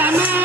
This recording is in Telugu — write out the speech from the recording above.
Come on.